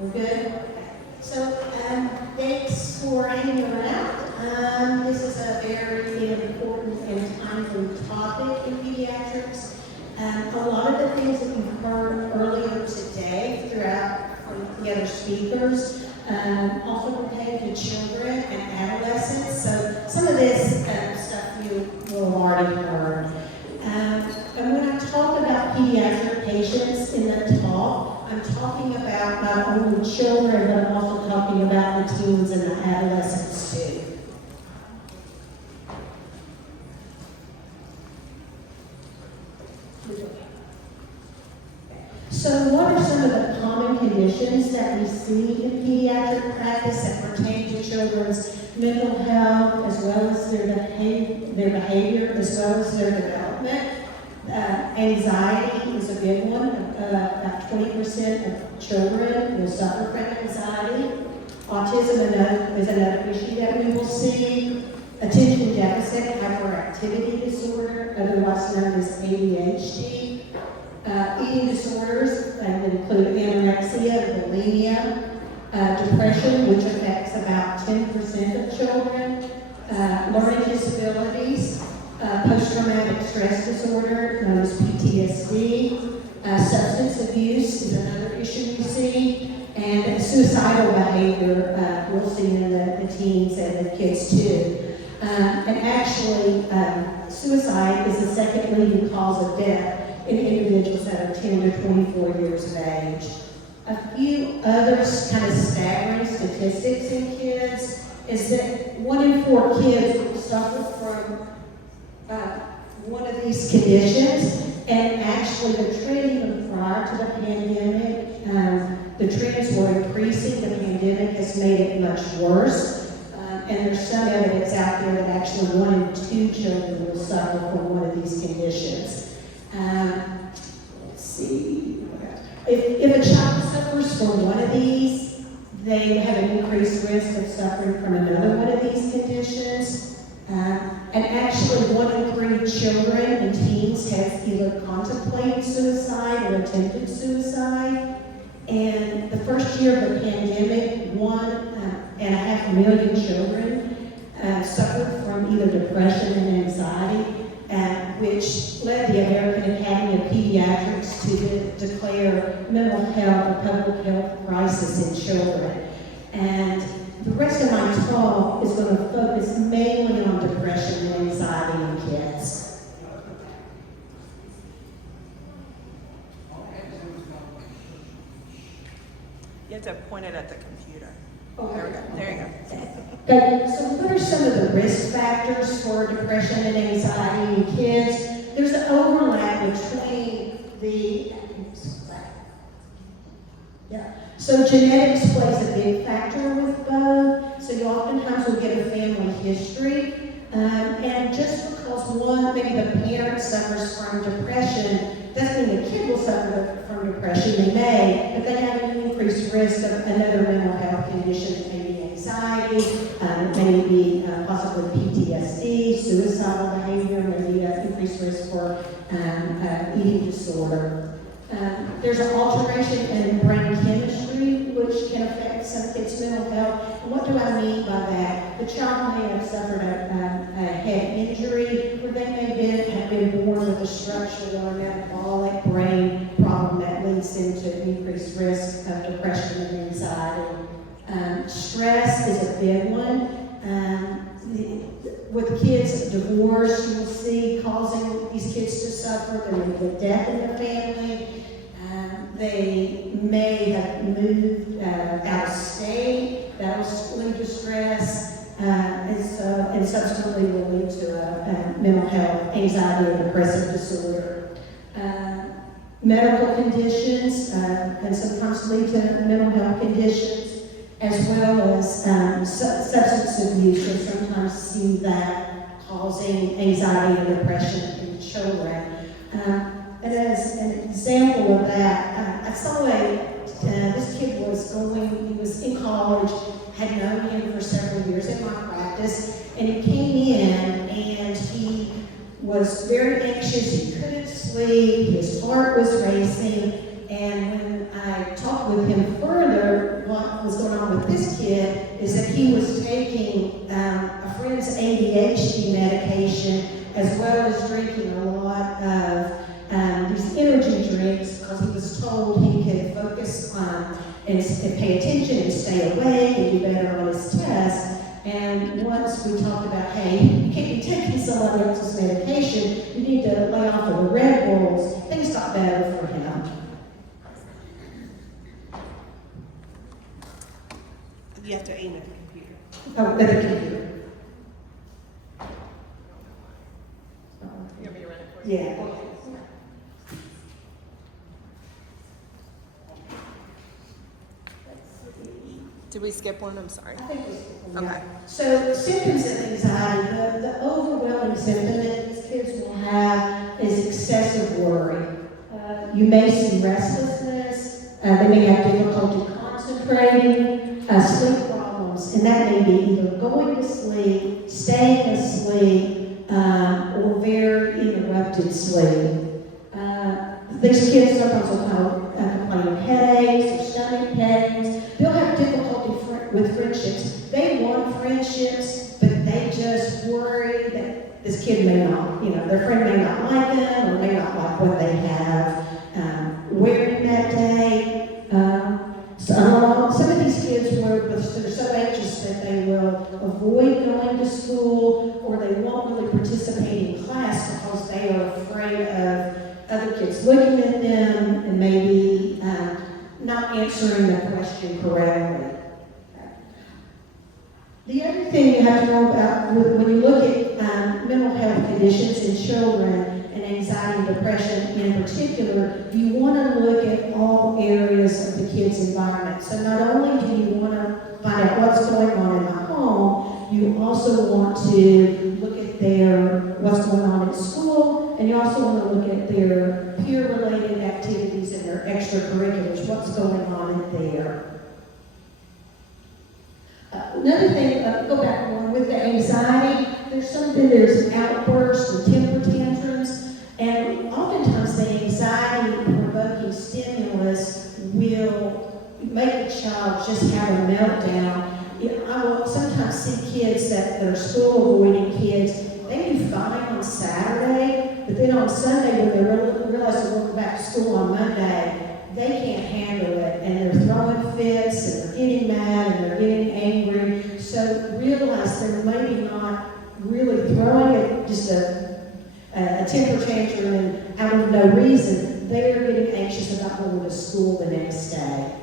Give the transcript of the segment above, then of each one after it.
We're good? So, thanks for hanging around. This is a very important and timely topic in pediatrics. A lot of the things that you've heard earlier today throughout the other speakers also pertain to children and adolescents. So some of this stuff you will have already heard. And when I talk about pediatric patients in the talk, I'm talking about not only children, but I'm also talking about the teens and the adolescents too. So what are some of the common conditions that we see in pediatric practice that pertain to children's mental health as well as their behavior as well as their development? Anxiety is a big one. About 20% of children will suffer from anxiety. Autism is another issue that we will see. Attention deficit hyperactivity disorder, otherwise known as ADHD. Eating disorders include anorexia, bulimia, depression, which affects about 10% of children, learning disabilities, post-traumatic stress disorder, known as PTSD, substance abuse is another issue we see, and suicidal behavior we'll see in the teens and the kids too. And actually, suicide is the second leading cause of death in individuals that are 10 to 24 years of age. A few other kind of staggering statistics in kids is that 1 in 4 kids will suffer from one of these conditions, and actually the trend even prior to the pandemic, the trends were increasing. The pandemic has made it much worse, and there's some evidence out there that actually 1 in 2 children will suffer from one of these conditions. Let's see. If a child suffers from one of these, they have an increased risk of suffering from another one of these conditions. And actually, 1 in 3 children and teens have either contemplated suicide or attempted suicide. And the first year of the pandemic, 1.5 million children suffered from either depression and anxiety, which led the American Academy of Pediatrics to declare mental health a public health crisis in children. And the rest of my talk is going to focus mainly on depression and anxiety in kids. You have to point it at the computer. Oh, there we go. There you go. Okay, so what are some of the risk factors for depression and anxiety in kids? There's an overlap between the... So genetics plays a big factor with both. So you oftentimes will get a family history. And just because maybe the parent suffers from depression, doesn't mean the kid will suffer from depression. They may, but they have an increased risk of another mental health condition, maybe anxiety, maybe possibly PTSD, suicidal behavior, maybe an increased risk for eating disorder. There's an alteration in brain chemistry, which can affect some kids' mental health. And what do I mean by that? The child may have suffered a head injury, or they may have been born with a structural or metabolic brain problem that leads them to increased risk of depression and anxiety. Stress is a big one. With kids, divorce, you will see causing these kids to suffer. There may be death in the family. They may have moved out of state. That will lead to stress, and subsequently will lead to a mental health, anxiety, or depressive disorder. Medical conditions can sometimes lead to mental health conditions, as well as substance abuse. You'll sometimes see that causing anxiety and depression in children. And as an example of that, I saw this kid he was in college, had known him for several years in my practice, and he came in and he was very anxious, he couldn't sleep, his heart was racing, And when I talked with him further, what was going on with this kid is that he was taking a friend's ADHD medication as well as drinking a lot of these energy drinks because he was told he could focus on and pay attention and stay awake and do better on his test. And once we talked about, hey, you can't be taking someone else's medication, you need to lay off of the Red Bulls, things got better for him. You have to aim at the computer. Oh, better computer. You want me to run it for you? Yeah. Did we skip one? I'm sorry. I think it's, Okay. So symptoms of anxiety, the overwhelming symptom that these kids will have is excessive worry. You may see restlessness, they may have difficulty concentrating, sleep problems, and that may be either going to sleep, staying asleep, or very interrupted sleep. These kids sometimes will complain of headaches or stomach pains. They'll have difficulty with friendships. They want friendships, but they just worry that this kid may not, their friend may not like them or may not like what they have wearing that day. Some of these kids they're so anxious that they will avoid going to school or they won't really participate in class because they are afraid of other kids looking at them and maybe not answering the question correctly. The other thing you have to know about when you look at mental health conditions in children and anxiety and depression in particular, you want to look at all areas of the kid's environment. So not only do you want to find out what's going on in the home, you also want to look at what's going on at school, and you also want to look at their peer-related activities and their extracurriculars, what's going on there. Another thing, go back one, with the anxiety, there's outbursts and temper tantrums, and oftentimes the anxiety-provoking stimulus will make a child just have a meltdown. I will sometimes see kids that are school-avoiding kids. They do fine on Saturday, but then on Sunday when they realize they're going back to school on Monday, they can't handle it, and they're throwing fits, and they're getting mad, and they're getting angry. So realize they're maybe not really throwing just a temper tantrum and out of no reason. They are getting anxious about going to school the next day.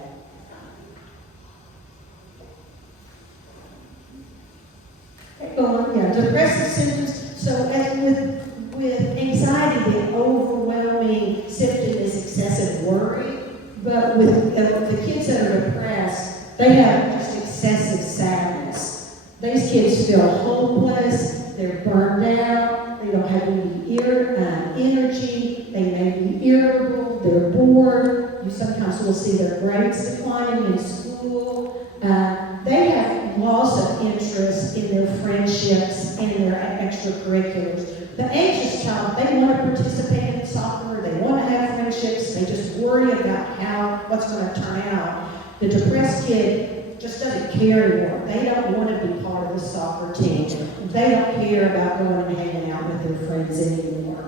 Depressive symptoms. So as with anxiety, the overwhelming symptom is excessive worry. But with the kids that are depressed, they have just excessive sadness. These kids feel hopeless, they're burned out, they don't have any energy, they may be irritable, they're bored. You sometimes will see their grades declining in school. They have loss of interest in their friendships and their extracurriculars. The anxious child, they want to participate in soccer, they want to have friendships, they just worry about what's going to turn out. The depressed kid just doesn't care anymore. They don't want to be part of the soccer team. They don't care about going and hanging out with their friends anymore.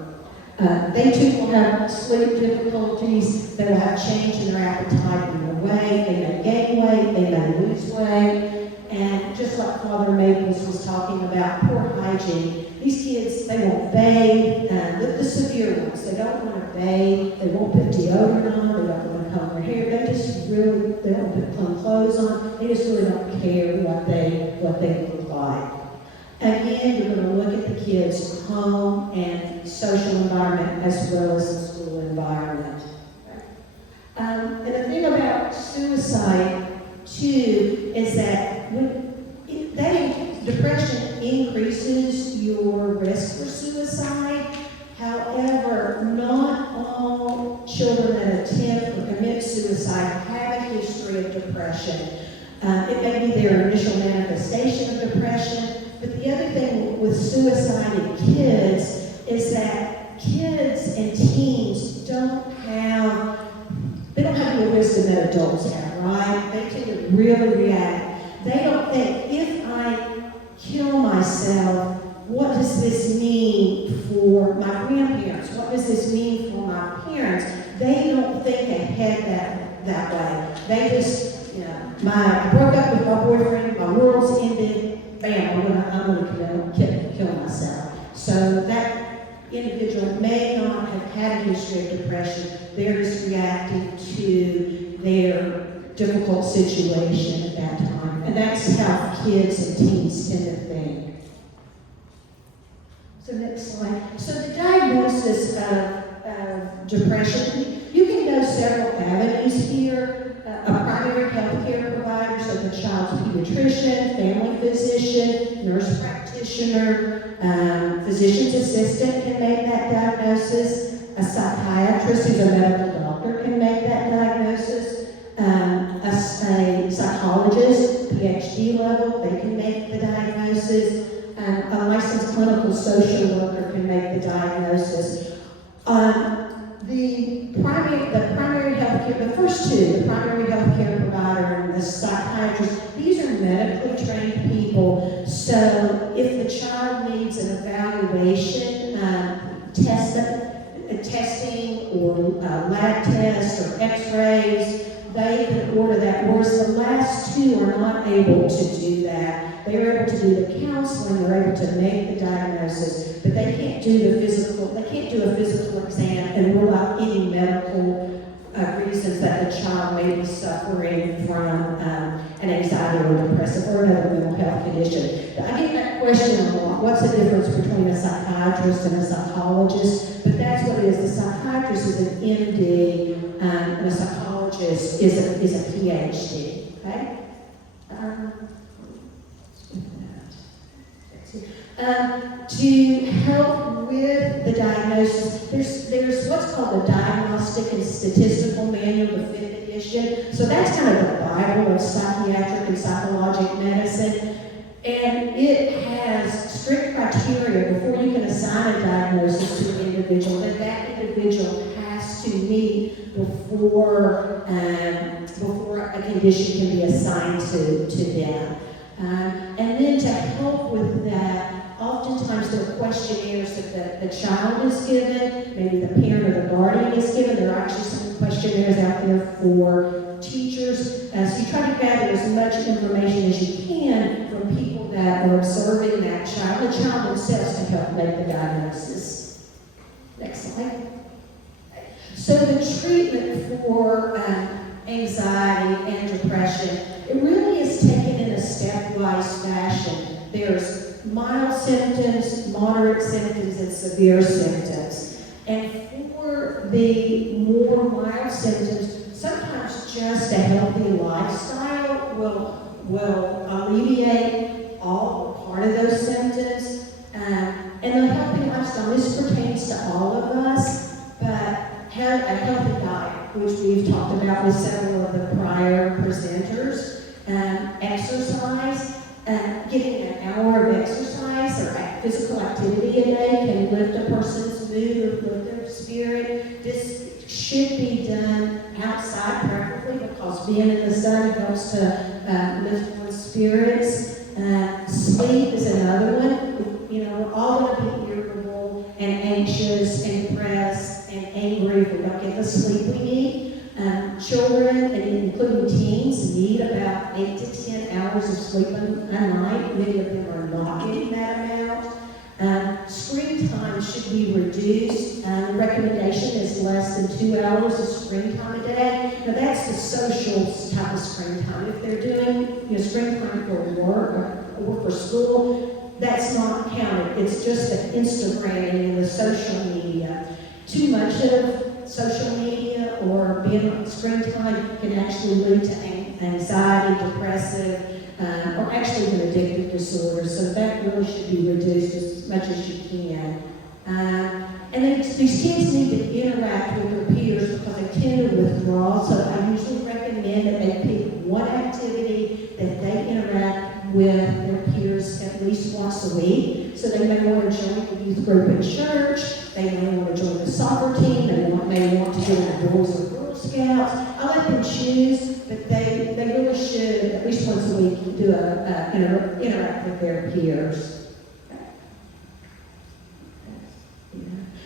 They too will have sleep difficulties. They will have change in their appetite and their weight. They may gain weight. They may lose weight. And just like Father Maples was talking about, poor hygiene. These kids, they won't bathe. The severe ones, they don't want to bathe. They won't put deodorant on. They don't want to comb their hair. They don't put clean clothes on. They just really don't care what they look like. Again, you're going to look at the kids' home and social environment as well as the school environment. And the thing about suicide, too, is that depression increases your risk for suicide. However, not all children that attempt or commit suicide have a history of depression. It may be their initial manifestation of depression. But the other thing with suicide in kids is that kids and teens have the wisdom that adults have, right? They tend to really react. They don't think, if I kill myself, what does this mean for my grandparents? What does this mean for my parents? They don't think ahead that way. They just, you know, I broke up with my boyfriend, my world's ended, bam, I'm gonna kill myself. So that individual may not have had a history of depression. They're just reacting to their difficult situation at that time. And that's how kids and teens tend to think. So next slide. So the diagnosis of depression, you can go several avenues here. A primary health care provider, so the child's pediatrician, family physician, nurse practitioner, physician's assistant can make that diagnosis. A psychiatrist who's a medical doctor can make that diagnosis. A psychologist, PhD level, they can make the diagnosis. A licensed clinical social worker can make the diagnosis. The primary health care, the first two, the primary health care provider and the psychiatrist, these are medically trained people. So if the child needs an evaluation, testing or lab tests or x-rays, they can order that, whereas the last two are not able to do that. They're able to do the counseling, they're able to make the diagnosis, but they can't do the physical, they can't do a physical exam and rule out any medical reasons that the child may be suffering from an anxiety or depressive or another mental health condition. I get that question a lot. What's the difference between a psychiatrist and a psychologist? But that's what it is. The psychiatrist is an MD, and a psychologist is a PhD. Okay? To help with the diagnosis, there's what's called the Diagnostic and Statistical Manual, the 5th edition. So that's kind of the Bible of psychiatric and psychologic medicine. And it has strict criteria before you can assign a diagnosis to an individual, that individual has to meet before a condition can be assigned to them. And then to help with that, oftentimes there are questionnaires that the child is given, maybe the parent or the guardian is given. There are actually some questionnaires out there for teachers. So you try to gather as much information as you can from people that are observing that child, the child themselves, to help make the diagnosis. Next slide. So the treatment for anxiety and depression, it really is taken in a stepwise fashion. There's mild symptoms, moderate symptoms, and severe symptoms. And for the more mild symptoms, sometimes just a healthy lifestyle will alleviate all or part of those symptoms. And a healthy lifestyle, this pertains to all of us, but a healthy diet, which we've talked about with several of the prior presenters. Exercise, getting an hour of exercise or physical activity a day can lift a person's mood or lift their spirit. This should be done outside preferably, because being in the sun helps to lift one's spirits. Sleep is another one. You know, we're all going to be irritable and anxious and depressed and angry if we don't get the sleep we need. Children, and including teens, need about 8 to 10 hours of sleep a night. Many of them are not getting that amount. Screen time should be reduced. The recommendation is less than 2 hours of screen time a day. Now that's the social type of screen time. If they're doing screen time for work or for school, that's not counted. It's just the Instagramming and the social media. Too much of social media or being on screen time can actually lead to anxiety, depressive, or actually even addictive disorders. So that really should be reduced as much as you can. And then these kids need to interact with their peers because they tend to withdraw. So I usually recommend that they pick one activity that they interact with their peers at least once a week. So they may want to join the youth group at church, they may want to join the soccer team, they may want to join the Boys and Girls Scouts. I let them choose, but they really should, at least once a week, do interact with their peers.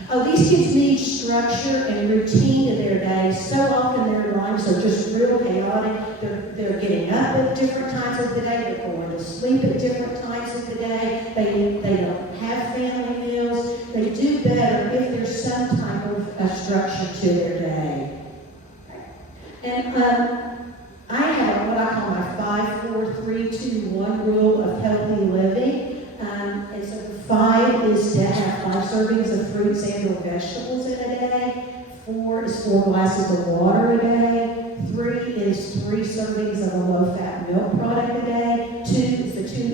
Oh, these kids need structure and routine in their days. So often their lives are just real chaotic. They're getting up at different times of the day. They're going to sleep at different times of the day. They don't have family meals. They do better if there's some type of structure to their day. And I have what I call my 5, 4, 3, 2, 1 rule of healthy living. And so 5 is to have 5 servings of fruits and or vegetables in a day. 4 is 4 glasses of water a day. 3 is 3 servings of a low-fat milk product a day. 2 is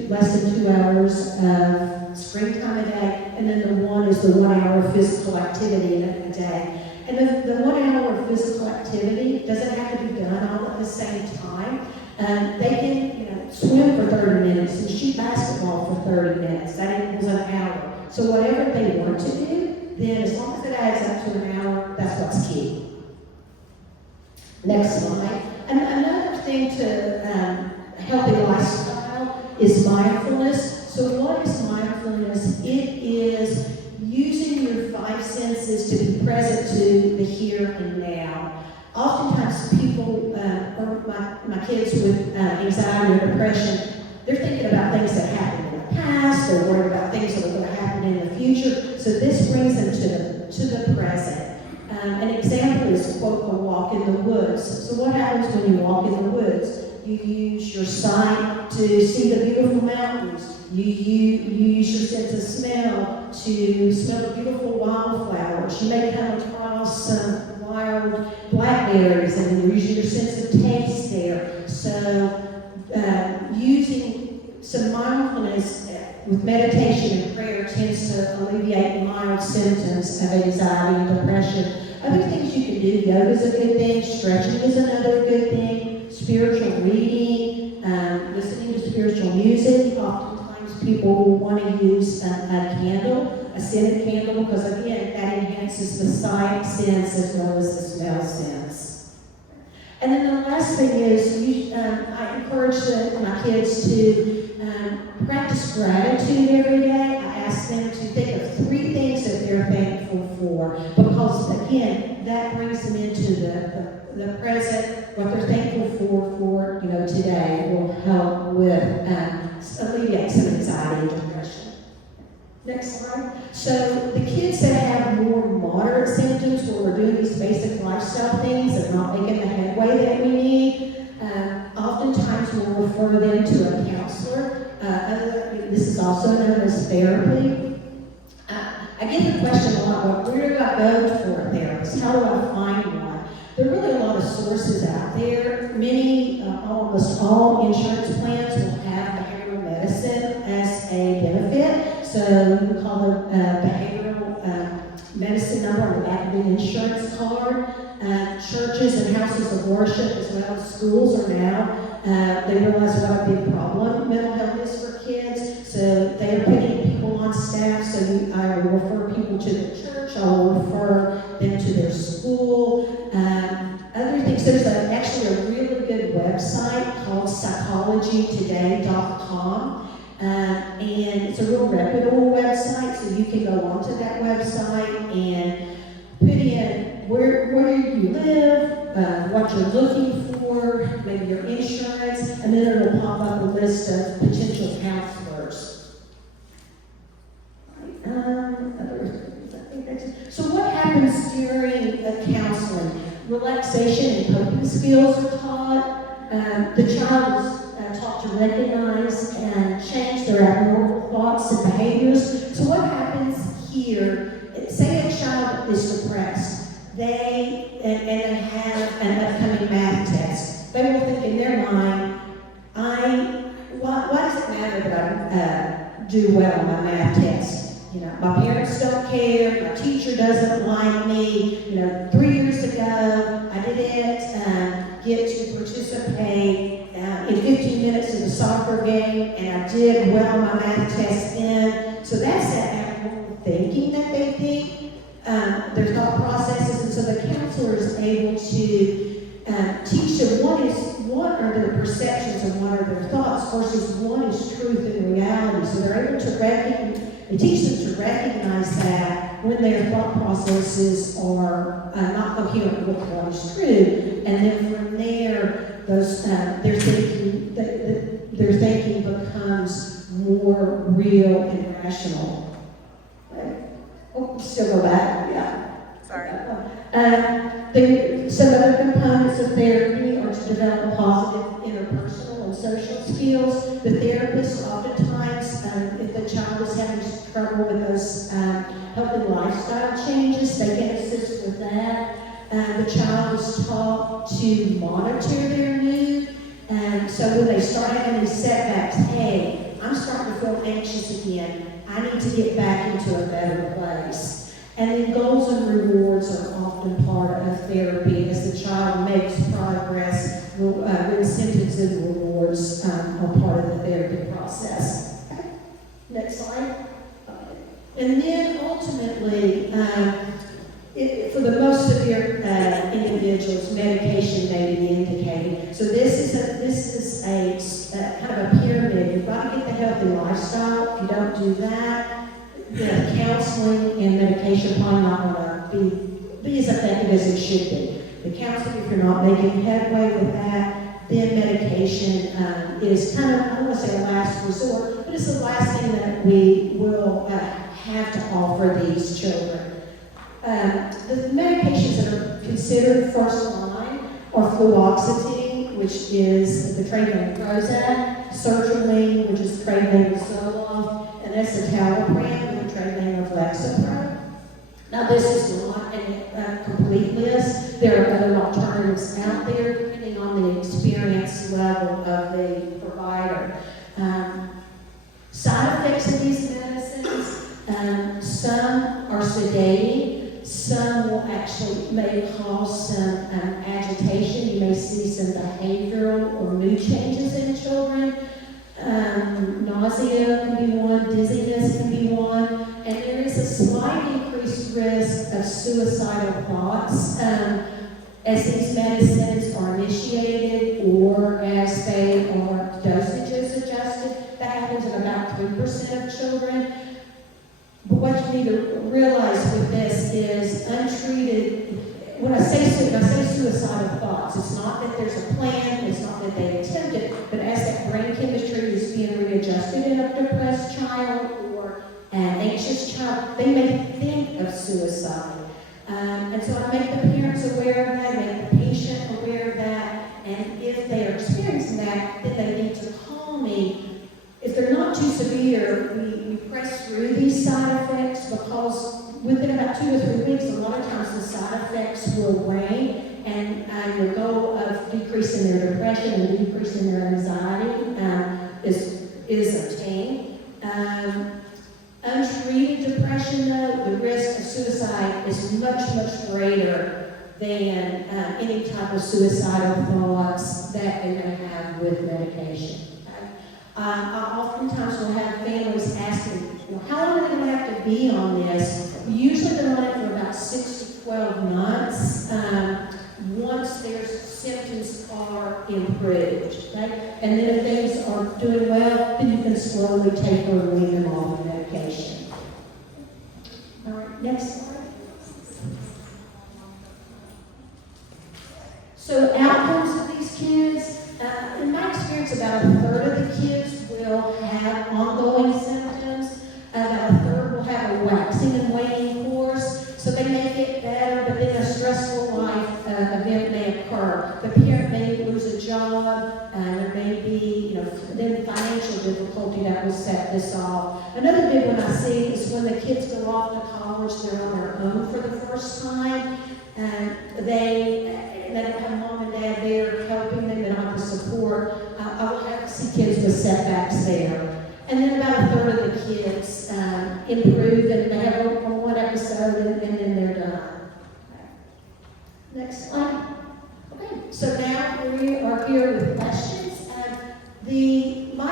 less than 2 hours of screen time a day. And then the 1 is the 1 hour of physical activity in a day. And the 1 hour of physical activity doesn't have to be done all at the same time. They can swim for 30 minutes and shoot basketball for 30 minutes. That equals an hour. So whatever they want to do, then as long as it adds up to an hour, that's what's key. Next slide. And another thing to healthy lifestyle is mindfulness. So what is mindfulness? It is using your 5 senses to be present to the here and now. Oftentimes people, or my kids with anxiety or depression, they're thinking about things that happened in the past, or worried about things that are going to happen in the future. So this brings them to the present. An example is, quote, a walk in the woods. So what happens when you walk in the woods? You use your sight to see the beautiful mountains. You use your sense of smell to smell the beautiful wildflowers. You may come across some wild blackberries and you use your sense of taste there. So using some mindfulness with meditation and prayer tends to alleviate mild symptoms of anxiety and depression. Other things you can do, yoga is a good thing, stretching is another good thing, spiritual reading, listening to spiritual music. Oftentimes people will want to use a candle, a scented candle, because again, that enhances the sight sense as well as the smell sense. And then the last thing is, I encourage my kids to practice gratitude every day. I ask them to think of 3 things that they're thankful for, because again, that brings them into the present, what they're thankful for today. It will help with alleviate some anxiety and depression. Next slide. So the kids that have more moderate symptoms, where we're doing these basic lifestyle things and not making the headway that we need, oftentimes we'll refer them to a counselor. This is also known as therapy. I get the question a lot, well, where do I go for a therapist? How do I find one? There are really a lot of sources out there. Many, almost all insurance plans will have behavioral medicine as a benefit. So you can call the behavioral medicine number on the back of the insurance card. Churches and houses of worship, as well as schools, are now, they realize what a big problem mental health is for kids. So they are putting people on staff. So I will refer people to the church. I will refer them to their school. Other things, there's actually a really good website called psychologytoday.com. And it's a real reputable website, so you can go onto that website and put in where you live, what you're looking for, maybe your insurance, and then it'll pop up a list of potential counselors. So what happens during counseling? Relaxation and coping skills are taught. The child is taught to recognize and change their abnormal thoughts and behaviors. So what happens here, say a child is depressed, they have an upcoming math test. They will think in their mind, why does it matter that I do well on my math test? My parents don't care, my teacher doesn't like me. 3 years ago, I didn't get to participate in 15 minutes in the soccer game, and I did well on my math test then. So that's that abnormal thinking that they think. their thought processes, and so the counselor is able to teach them what are their perceptions and what are their thoughts versus what is truth and reality. So they're able to teach them to recognize that when their thought processes are not coherent with what is true, and then from there, their thinking becomes more real and rational. Oh, still go back, yeah. Sorry. Some other components of therapy are to develop positive interpersonal and social skills. The therapist oftentimes, if the child is having trouble with those healthy lifestyle changes, they can assist with that. The child is taught to monitor their mood. So when they start having these setbacks, hey, I'm starting to feel anxious again. I need to get back into a better place. And then goals and rewards are often part of therapy as the child makes progress. Incentives and rewards are part of the therapy process. Okay. Next slide. And then ultimately, for the most severe individuals, medication may be indicated. So this is a kind of a pyramid. You've got to get the healthy lifestyle. If you don't do that, counseling and medication probably not going to be as effective as it should be. The counseling, if you're not making headway with that, then medication is kind of, I don't want to say a last resort, but it's the last thing that we will have to offer these children. The medications that are considered first line are fluoxetine, which is the trade name Prozac, sertraline, which is trade name Zoloft, and escitalopram, the trade name of Lexapro. Now, this is not a complete list. There are other alternatives out there, depending on the experience level of the provider. Side effects of these medicines, some are sedating, some will actually may cause some agitation. You may see some behavioral or mood changes in children. Nausea can be one, dizziness can be one, and there is a slight increased risk of suicidal thoughts as these medicines are initiated or as they are dosages adjusted. That happens in about 3% of children. But what you need to realize with this is untreated. When I say suicidal thoughts, it's not that there's a plan, it's not that they attempt it, but as that brain chemistry is being readjusted in a depressed child or an anxious child, they may think of suicide. And so I make the parents aware of that, make the patient aware of that, and if they are experiencing that, then they need to call me. If they're not too severe, we press through these side effects because within about 2 or 3 weeks, a lot of times the side effects will wane, and the goal of decreasing their depression and decreasing their anxiety is obtained. Untreated depression, though, the risk of suicide is much, much greater than any type of suicidal thoughts that they may have with medication. I oftentimes will have families asking, how long are they going to have to be on this? Usually they're on it for about 6 to 12 months once their symptoms are improved. Okay? And then if things are doing well, then you can slowly taper and wean them off the medication. All right, next slide. So outcomes of these kids, in my experience, about a third of the kids will have ongoing symptoms. About a third will have a waxing and waning course. So they may get better, but then a stressful life event may occur. The parent may lose a job, there may be, then financial difficulty that will set this off. Another big one I see is when the kids go off to college, they're on their own for the first time, and they don't have mom and dad there helping them, they don't have the support. I will have to see kids with setbacks there.